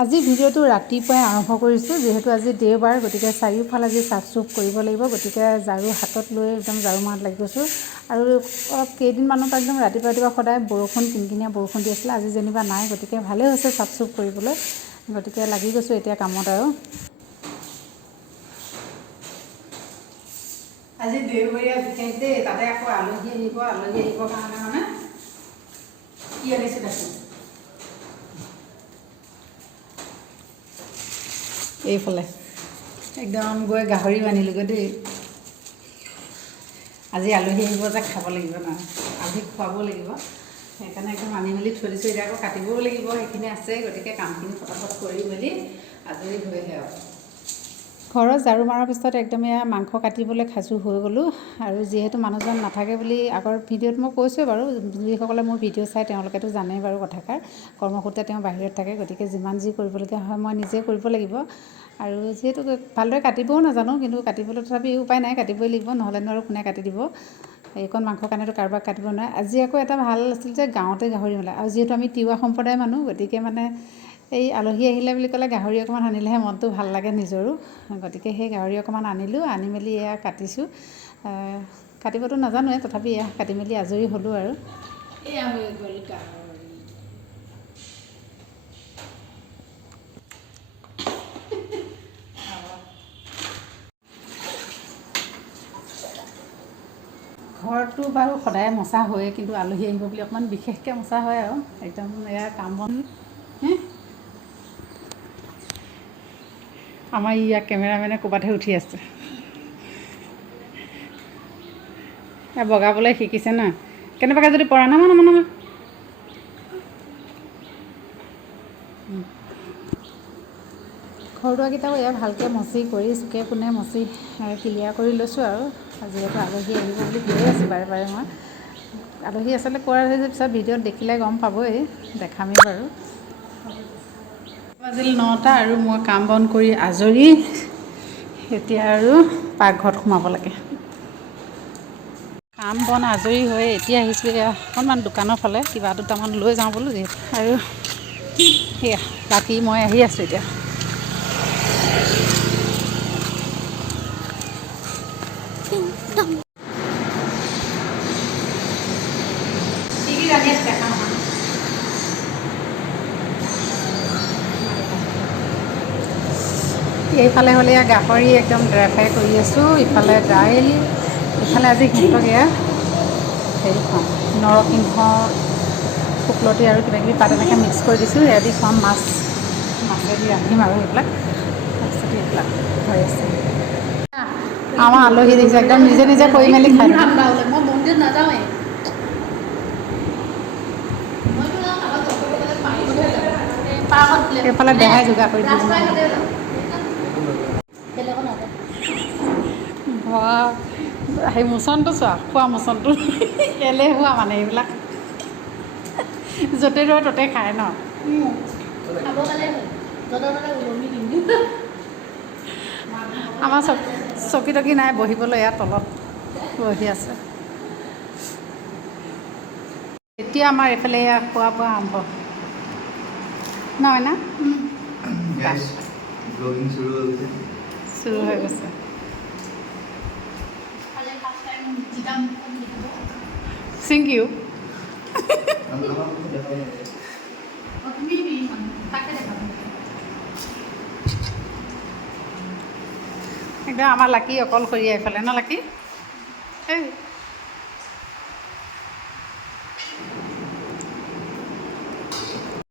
আজি ভিডিঅ'টো ৰাতিপুৱাই আৰম্ভ কৰিছোঁ, যিহেতু আজি দেওবাৰ, গতিকে চাৰিওফাল আজি চাফ চুফ কৰিব লাগিব। গতিকে ঝাৰু হাতত লৈ একদম ঝাৰু মাৰত লাগি গৈছোঁ। আৰু অলপ কেইদিনমানৰ পৰা একদম ৰাতিপুৱা সদায় বৰষুণ, কিনকিনীয়া বৰষুণ দি আছিলে। আজি যেনিবা নাই, গতিকে ভালেই হৈছে চাফ চুফ কৰিবলৈ। গতিকে লাগি গৈছোঁ এতিয়া কামত। আৰু আজি দেওবৰীয়া বিশেষ দেই, তাতে আকৌ আলহী আহিবৰ কাৰণে মানে কি আনিছোঁ দেখোন। এইফালে একদম গৈ গাহৰিও আনিলোগৈ দেই। আজি আলহী আহিব যে, খাব লাগিব নহয়, আলহীক খুৱাব লাগিব। সেইকাৰণে একদম আনি মেলি থৈ দিছোঁ। এতিয়া আকৌ কাটিবও লাগিব, সেইখিনি আছে। গতিকে কামখিনি ফটাফট কৰি মেলি আজৰি হৈহে আৰু ঘৰত ঝাৰু মাৰাৰ পিছত একদম এয়া মাংস কাটিবলৈ খাজু হৈ গ'লোঁ। আৰু যিহেতু মানুহজন নাথাকে বুলি আগৰ ভিডিঅ'ত মই কৈছোঁৱে বাৰু, যিসকলে মোৰ ভিডিঅ' চাই তেওঁলোকেতো জানেই বাৰু কথাষাৰ। কৰ্মসূত্ৰে তেওঁ বাহিৰত থাকে, গতিকে যিমান যি কৰিবলগীয়া হয় মই নিজে কৰিব লাগিব। আৰু যিহেতু ভালদৰে কাটিবও নাজানো, কিন্তু কাটিবলৈ তথাপি উপায় নাই, কাটিবই লাগিব, নহ'লেনো আৰু কোনে কাটি দিব। এইকণ মাংসৰ কাৰণেতো কাৰোবাক কাটিব নোৱাৰে। আজি আকৌ এটা ভাল আছিল যে গাঁৱতে গাহৰি ওলায়, আৰু যিহেতু আমি তিৱা সম্প্ৰদায়ৰ মানুহ, গতিকে মানে এই আলহী আহিলে বুলি ক'লে গাহৰি অকণমান আনিলেহে মনটো ভাল লাগে নিজৰো। গতিকে সেই গাহৰি অকণমান আনিলোঁ, আনি মেলি এয়া কাটিছোঁ। কাটিবতো নাজানোৱে, তথাপি এয়া কাটি মেলি আজৰি হ'লোঁ। আৰু এয়া হৈ গ'ল গাহৰি। ঘৰটো বাৰু সদায় মচা হয়েই, কিন্তু আলহী আহিব বুলি অকণমান বিশেষকৈ মচা হয়। আৰু একদম এয়া কাম বন আমাৰ ইয়াত কেমেৰামেনে ক'ৰবাতহে উঠি আছে। বগাবলৈ শিকিছে না, কেনেবাকৈ যদি পৰা নামা। ঘৰ দুৱাৰকেইটাও এয়া ভালকৈ মচি কৰি চুকে কোণে মচি ক্লিয়াৰ কৰি লৈছোঁ। আৰু যিহেতু আলহী আহিব বুলি কৈয়ে আছোঁ বাৰে বাৰে মই। আলহী আচলতে কোৱাৰ হৈ যে পিছত ভিডিঅ'ত দেখিলে গম পাবই, দেখামেই বাৰু। বাজিল 9টা আৰু মই কাম বন কৰি আজৰি। এতিয়া আৰু পাকঘৰত সোমাব লাগে। কাম বন আজৰি হৈ এতিয়া আহিছোঁ এয়া অকণমান দোকানৰ ফালে, কিবা দুটামান লৈ যাওঁ বোলো যিহেতু। আৰু সেয়া বাকী মই আহি আছোঁ এতিয়া। এইফালে হ'লে এয়া গাহৰি একদম ড্ৰাই ফ্ৰাই কৰি আছোঁ, ইফালে দাইল, ইফালে আজি সিহঁতক এয়া হেৰি খুৱাম, নৰসিংহ, শুকলতি আৰু কিবাকিবি পাত এনেকৈ মিক্স কৰি দিছোঁ। এয়া দি খুৱাম, মাছেদি ৰান্ধিম আৰু এইবিলাক। তাৰপিছত এইবিলাক হৈ আছে। আমাৰ আলহী দেখিছে, একদম নিজে নিজে কৰি মেলি খাই থাকে। মই মন্দিৰত নাযাওঁৱেই। এইফালে দেহাই যোগাৰ কৰি দিব। সেই মোচনটো চোৱা, খোৱা মোচনটো এলেহুৱা মানে এইবিলাক। য'তে ৰয় ত'তে খায় ন। আমাৰ চকী তকী নাই বহিবলৈ, ইয়াত তলত বহি আছে। এতিয়া আমাৰ এইফালে এয়া খোৱা বোৱা আৰম্ভ নহয় না, চুৰু হৈ গৈছে। Thank you. একদম আমাৰ লাকি অকলশৰীয়া এইফালে ন, লাকি এই